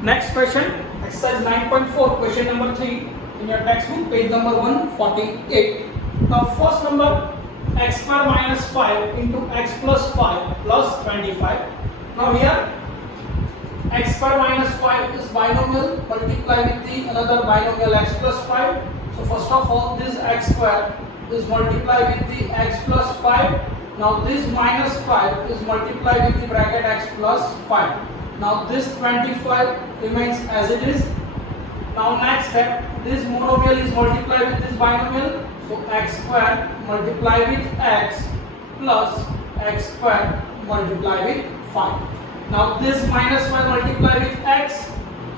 Next question, exercise 9.4, question number 3 in your textbook, page number 148. Now, first number, x square minus 5 into x plus 5 plus 25. Now, here x square minus 5 is binomial, multiply with the another binomial x plus 5. So, first of all, this x square is multiplied with the x plus 5. Now, this minus 5 is multiplied with the bracket x plus 5. Now this 25 remains as it is. Now next step, this monomial is multiplied with this binomial. So x square multiply with x plus x square multiply with 5. Now this minus 5 multiply with x.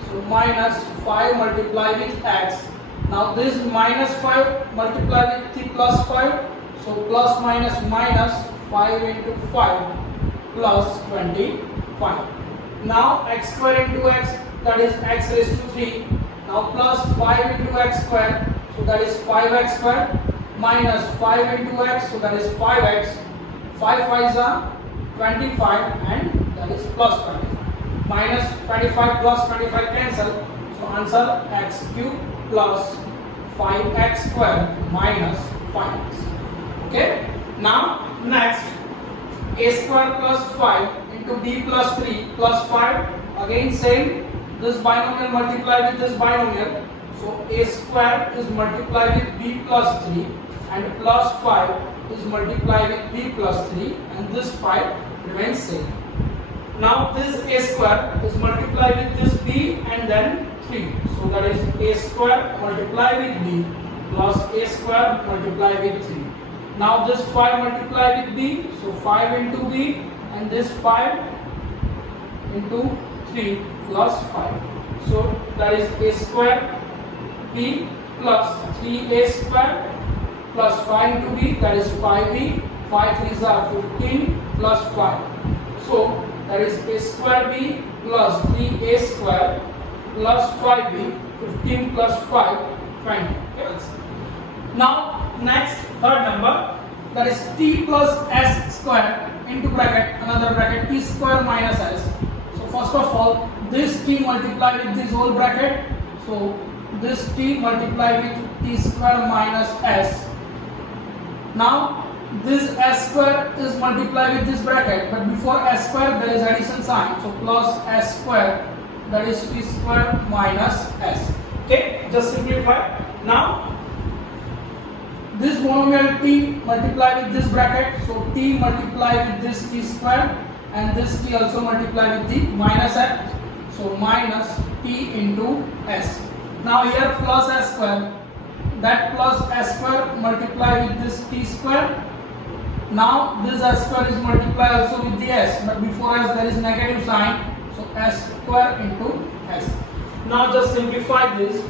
So minus 5 multiply with x. Now this minus 5 multiply with the plus 5. So plus minus minus 5 into 5 plus 25. Now x square into x, that is x raised to 3. Now plus 5 into x square, so that is 5x square, minus 5 into x, so that is 5x. 5 5s are 25 and that is plus 25. Minus 25 plus 25 cancel, so answer x cube plus 5x square minus 5x. Okay. Now next, a square plus 5 into b plus 3 plus 5, again same, this binomial multiplied with this binomial, so a square is multiplied with b plus 3 and plus 5 is multiplied with b plus 3 and this 5 remains same. Now this a square is multiplied with this b and then 3, so that is a square multiplied with b plus a square multiplied with 3. Now this 5 multiplied with b, so 5 into b and this 5 into 3 plus 5. So that is a square b plus 3a square plus 5 into b, that is 5b. 5 3s are 15 plus 5. So that is a square b plus 3a square plus 5b. 15 plus 5, 20. Okay. Now next, third number, that is t plus s square into bracket, another bracket, t square minus s. So first of all, this t multiplied with this whole bracket, so this t multiplied with t square minus s. Now this s square is multiplied with this bracket, but before s square there is addition sign, so plus s square, that is t square minus s. Okay, just simplify. Now this monomial t multiplied with this bracket, so t multiplied with this t square and this t also multiplied with the minus s, so minus t into s. Now here plus s square, that plus s square multiplied with this t square. Now this s square is multiplied also with the s, but before s there is negative sign, so s square into s. Now just simplify this.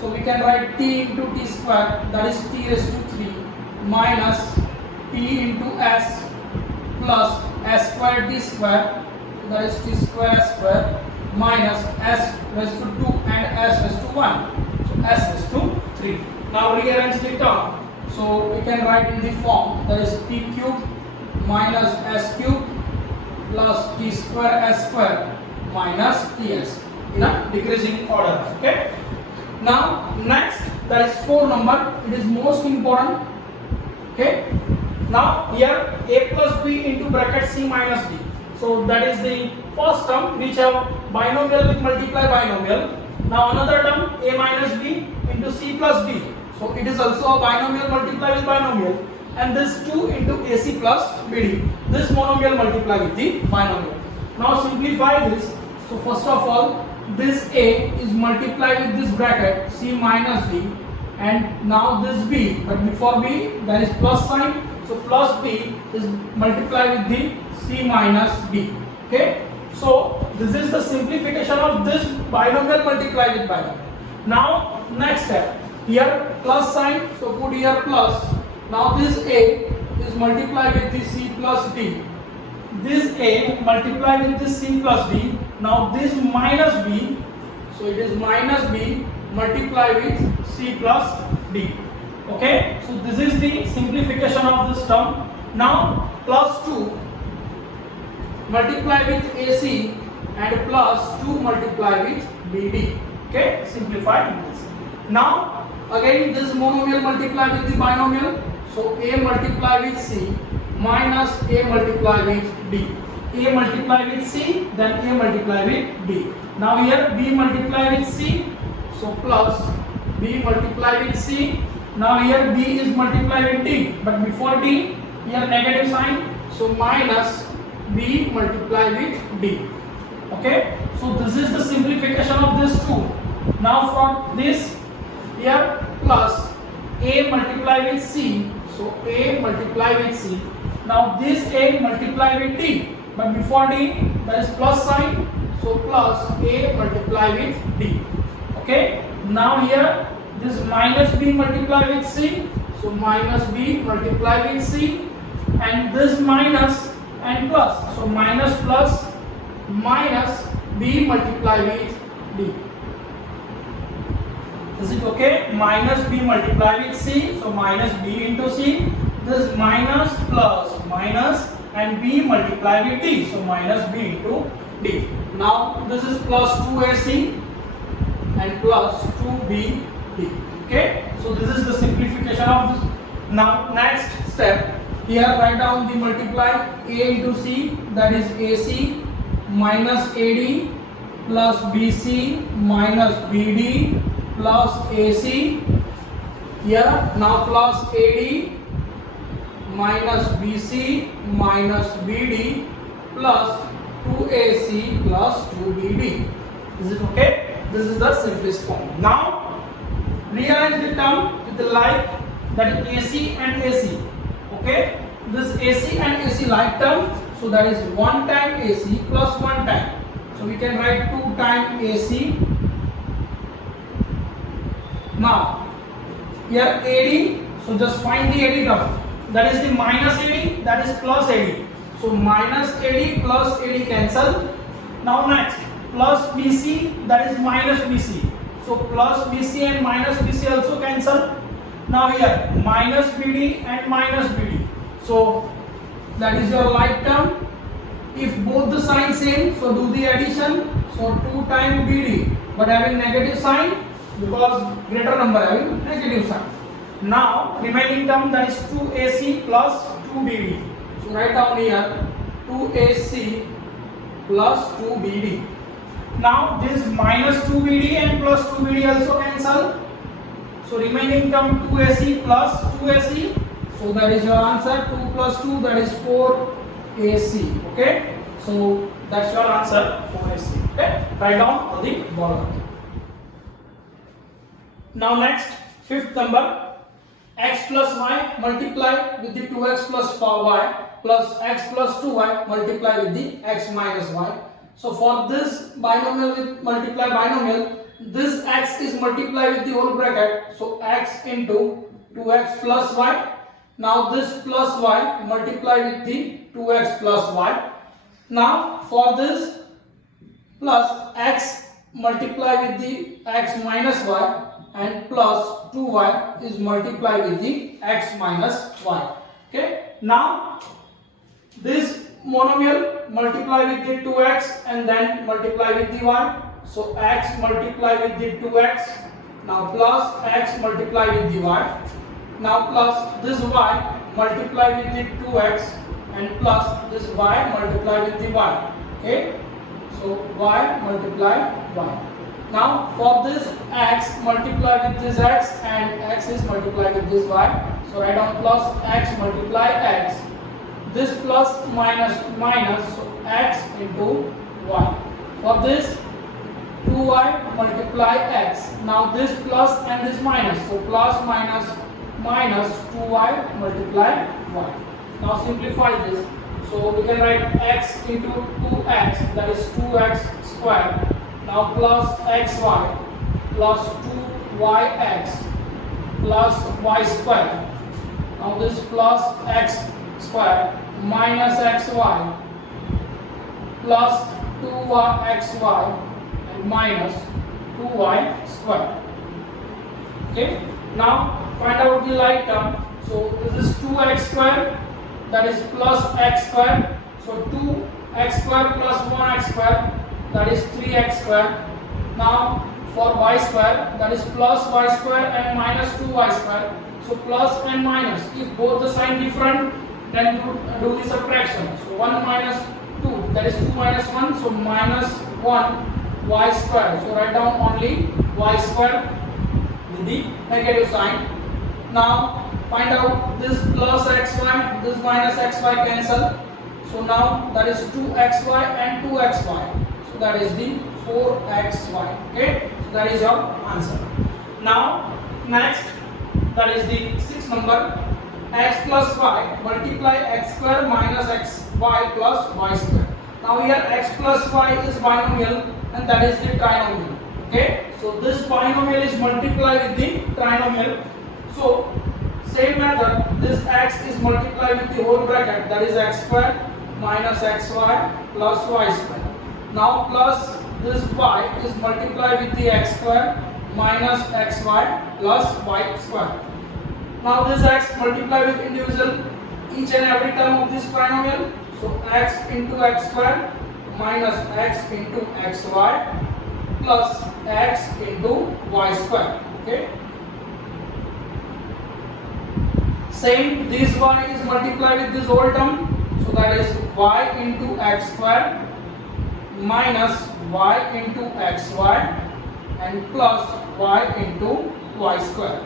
So we can write t into t square, that is t raised to 3 minus t into s plus s square t square, so that is t square s square minus s raised to 2 and s raised to 1, so s raised to 3. Now rearrange the term. So we can write in the form, that is t cube minus s cube plus t square s square minus ts in a decreasing order. Okay. Now next, that is 4 number, it is most important. Okay. Now here a plus b into bracket c minus d. So that is the first term which have binomial with multiply binomial. Now another term a minus b into c plus d. So it is also a binomial multiply with binomial, and this 2 into ac plus bd. This monomial multiply with the binomial. Now simplify this. So first of all, this a is multiplied with this bracket c minus d, and now this b, but before b there is plus sign, so plus b is multiplied with the c minus d. Okay, so this is the simplification of this binomial multiplied with binomial. Now next step, here plus sign, so put here plus. Now this a is multiplied with the c plus d. This a multiplied with this c plus d. Now this minus b, so it is minus b multiplied with c plus d. Okay, so this is the simplification of this term. Now plus 2 multiply with ac and plus 2 multiply with BD. Okay, simplify this. Now again this monomial multiply with the binomial. So A multiply with C minus A multiply with D. A multiply with C, then A multiply with D. Now here B multiply with C, so plus B multiply with C. Now here B is multiply with D, but before D here negative sign, so minus B multiply with D. Okay, so this is the simplification of this two. Now from this here plus A multiply with C, so A multiply with C. Now this A multiply with D, but before D there is plus sign, so plus A multiply with D. Okay, now here this minus B multiply with C, so minus B multiply with C, and this minus and plus, so minus plus minus B multiply with D. Is it okay? Minus B multiply with C, so minus B into C. This minus plus minus and B multiply with D, so minus B into D. Now this is plus 2AC and plus 2BD. Okay, so this is the simplification of this. Now next step, here write down the multiply A into C, that is AC minus AD plus BC minus BD plus AC. Here now plus AD minus BC minus BD plus 2AC plus 2BD. Is it okay? This is the simplest form. Now rearrange the term with the like, that is AC and AC. Okay, this AC and AC like term, so that is 1 time AC plus 1 time. So we can write 2 time AC. Now here AD, so just find the AD term. That is the minus AD, that is plus AD. So minus AD plus AD cancel. Now next plus BC, that is minus BC. So plus BC and minus BC also cancel. Now here minus BD and minus BD. So that is your like term. If both the signs same, so do the addition. So 2 times BD, but having negative sign because greater number having negative sign. Now remaining term, that is 2AC plus 2BD. So write down here 2AC plus 2BD. Now this minus 2BD and plus 2BD also cancel. So remaining term 2AC plus 2AC. So that is your answer. 2 plus 2, that is 4AC. Okay. So that's your answer, 4AC. Okay. Write down all the border. Now next, fifth number. X plus y multiply with the 2x plus 4y plus x plus 2y multiply with the x minus y. So for this binomial with multiply binomial, this x is multiplied with the whole bracket, so x into 2x plus y. Now this plus y multiply with the 2x plus y. Now for this plus x multiply with the x minus y, and plus 2y is multiplied with the x minus y. Okay. Now this monomial multiply with the 2x and then multiply with the y. So x multiply with the 2x. Now plus x multiply with the y. Now plus this y multiply with the 2x and plus this y multiply with the y. Okay. So y multiply y. Now for this x multiply with this x and x is multiplied with this y. So write down plus x multiply x. This plus minus minus, so x into y. For this 2y multiply x. Now this plus and this minus, so plus minus minus 2y multiply y. Now simplify this. So we can write x into 2x, that is 2x squared. Now plus xy plus 2yx plus y squared. Now this plus x squared minus xy plus 2xy and minus 2y squared. Okay. Now find out the like term. So this is 2x squared, that is plus x squared. So 2x squared plus 1x squared that is 3x square. Now for y square, that is plus y square and minus 2y square. So plus and minus, if both the sign different, then do the subtraction. So 1 minus 2, that is 2 minus 1, so minus 1 y square. So write down only y square with the negative sign. Now find out this plus xy, this minus xy cancel. So now that is 2xy and 2xy. So that is the 4xy. Okay, so that is your answer. Now next, that is the sixth number, x plus y multiply x square minus xy plus y square. Now here x plus y is binomial and that is the trinomial. Okay, so this binomial is multiplied with the trinomial. So same method, this x is multiplied with the whole bracket, that is x square minus xy plus y square. Now plus this y is multiplied with the x square minus xy plus y square. Now this x multiplied with individual each and every term of this trinomial. So x into x square minus x into xy plus x into y square. Okay. Same, this y is multiplied with this whole term. So that is y into x square minus y into xy and plus y into y square.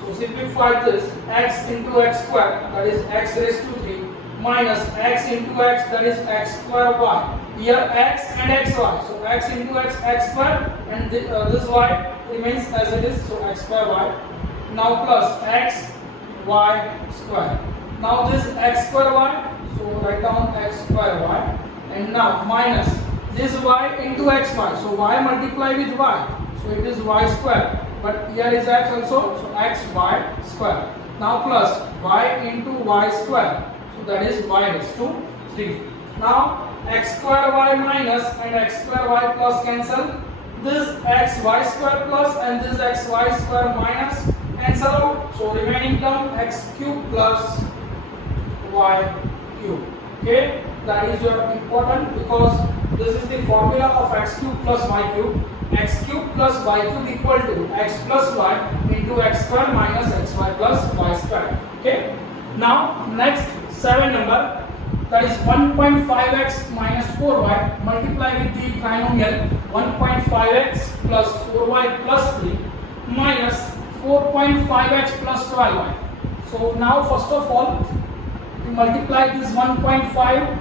So simplify this, x into x square, that is x raised to 3, minus x into x, that is x square y. Here x and xy, so x into x square, and this y remains as it is, so x square y. Now plus x y square. Now this x square y, so write down x square y, and now minus this y into xy, so y multiply with y, so it is y square. But here is x also, so x y square. Now plus y into y square, so that is y raised to 3. Now x square y minus and x square y plus cancel. This x y square plus and this x y square minus cancel out. So remaining term x cube plus y cube. Okay, that is your important, because this is the formula of x cube plus y cube. X cube plus y cube equal to x plus y into x square minus xy plus y square. Okay. Now next 7 number, that is 1.5x minus 4y multiply with the trinomial 1.5x plus 4y plus 3 minus 4.5x plus 12y. So now first of all, we multiply this 1.5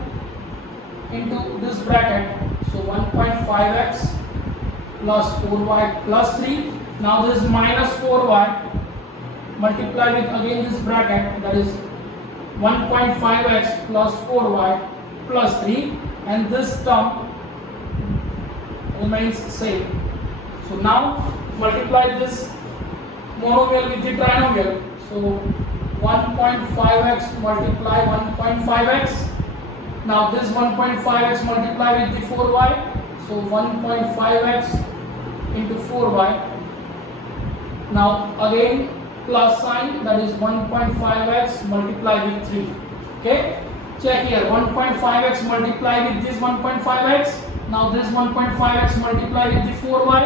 into this bracket. So 1.5x plus 4y plus 3. Now this minus 4y multiply with again this bracket, that is 1.5x plus 4y plus 3, and this term remains same. So now multiply this monomial with the trinomial. So 1.5x multiply 1.5x. Now this 1.5x multiply with the 4y. So 1.5x into 4y. Now again plus sign, that is 1.5x multiply with 3. Okay, check here, 1.5x multiply with this 1.5x. Now this 1.5x multiply with the 4y.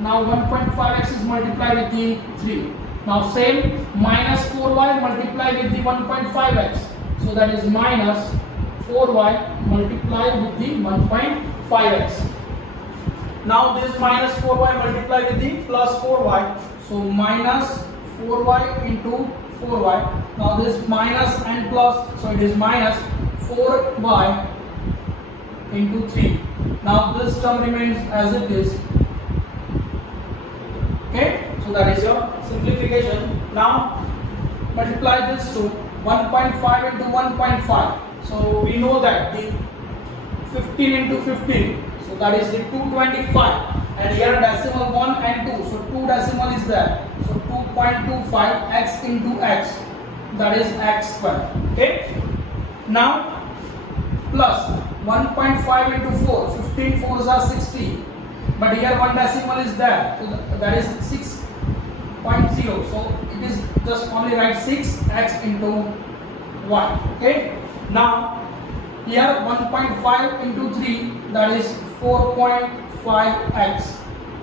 Now 1.5x is multiplied with the 3. Now same, minus 4y multiply with the 1.5x. So that is minus 4y multiplied with the 1.5x. Now this minus 4y multiply with the plus 4y. So minus 4y into 4y. Now this minus and plus, so it is minus 4y into 3. Now this term remains as it is. Okay, so that is your simplification. Now multiply this to 1.5 into 1.5. So we know that the 15 into 15. So that is the 225, and here decimal 1 and 2, so 2 decimal is there, so 2.25 x into x, that is x square. Okay, now plus 1.5 into 4, 15 4s are 60, but here one decimal is there, so that is 6.0, so it is just only write 6x into y. Okay, now here 1.5 into 3, that is 4.5x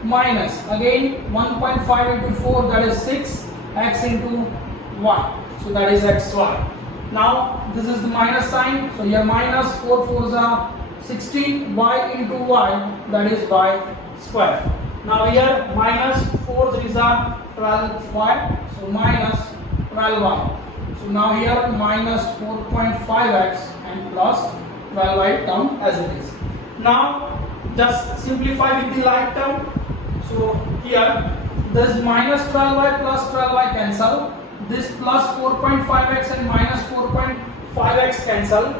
minus again 1.5 into 4, that is 6, x into y, so that is xy. Now this is the minus sign, so here minus 4 4s are 16, y into y, that is y square. Now here minus 4 3s are 12y, so minus 12y. So now here minus 4.5x and plus 12y term as it is. Now just simplify with the like term. So here this minus 12y plus 12y cancel. This plus 4.5x and minus 4.5x cancel.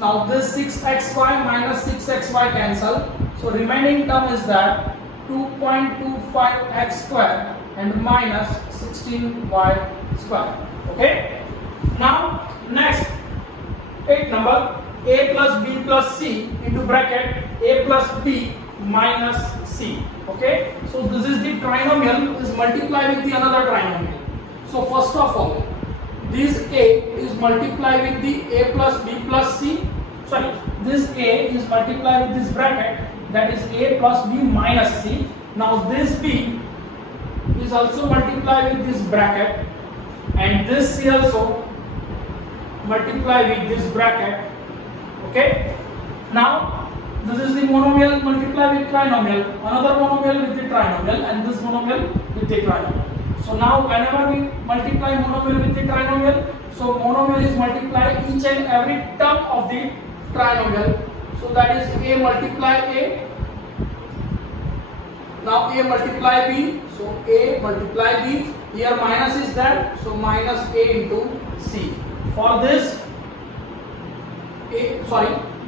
Now this 6xy minus 6xy cancel. So remaining term is that 2.25x square and minus 16y square. Okay. Now next 8 number, a plus b plus c into bracket a plus b minus c. Okay. So this is the trinomial is multiplied with the another trinomial. So first of all, this a is multiplied with the a plus b plus c. Sorry, this a is multiplied with this bracket, that is a plus b minus c. Now this b is also multiplied with this bracket, and this c also multiplied with this bracket. Okay. Now this is the monomial multiplied with trinomial, another monomial with the trinomial, and this monomial with the trinomial. So now whenever we multiply monomial with the trinomial, so monomial is multiplied each and every term of the trinomial. So that is a multiply a. Now a multiply b, so a multiply b. Here minus is that, so minus a into c. For this,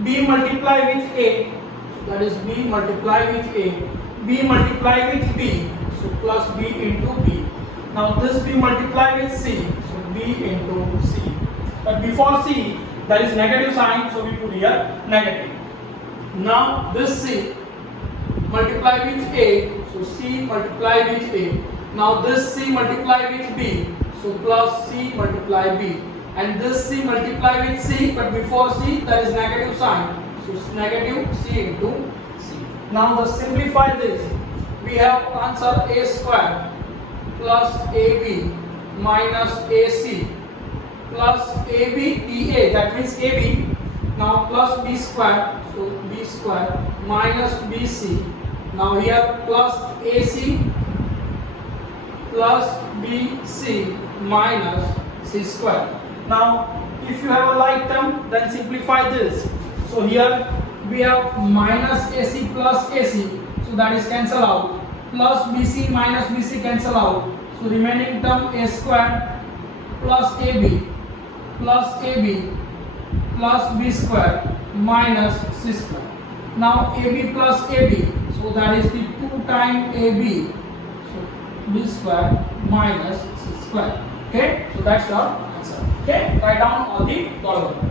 b multiply with a, so that is b multiply with a. B multiply with b, so plus b into b. Now this b multiply with c, so b into c. But before c there is negative sign, so we put here negative. Now this c multiply with a, so c multiply with a. Now this c multiply with b, so plus c multiply b. And this c multiply with c, but before c there is negative sign, so negative c into c. Now to simplify this, we have answer a square plus ab minus ac plus ab ba, that means ab. Now plus b square, so b square minus bc. Now here plus ac plus bc minus c square. Now if you have a like term, then simplify this. So here we have minus ac plus ac, so that is cancel out. Plus bc minus bc cancel out. So remaining term a square plus ab plus b square minus c square. Now ab plus ab, so that is the 2 times ab, so b square minus c square. Okay, so that's your answer. Okay, write down all the following.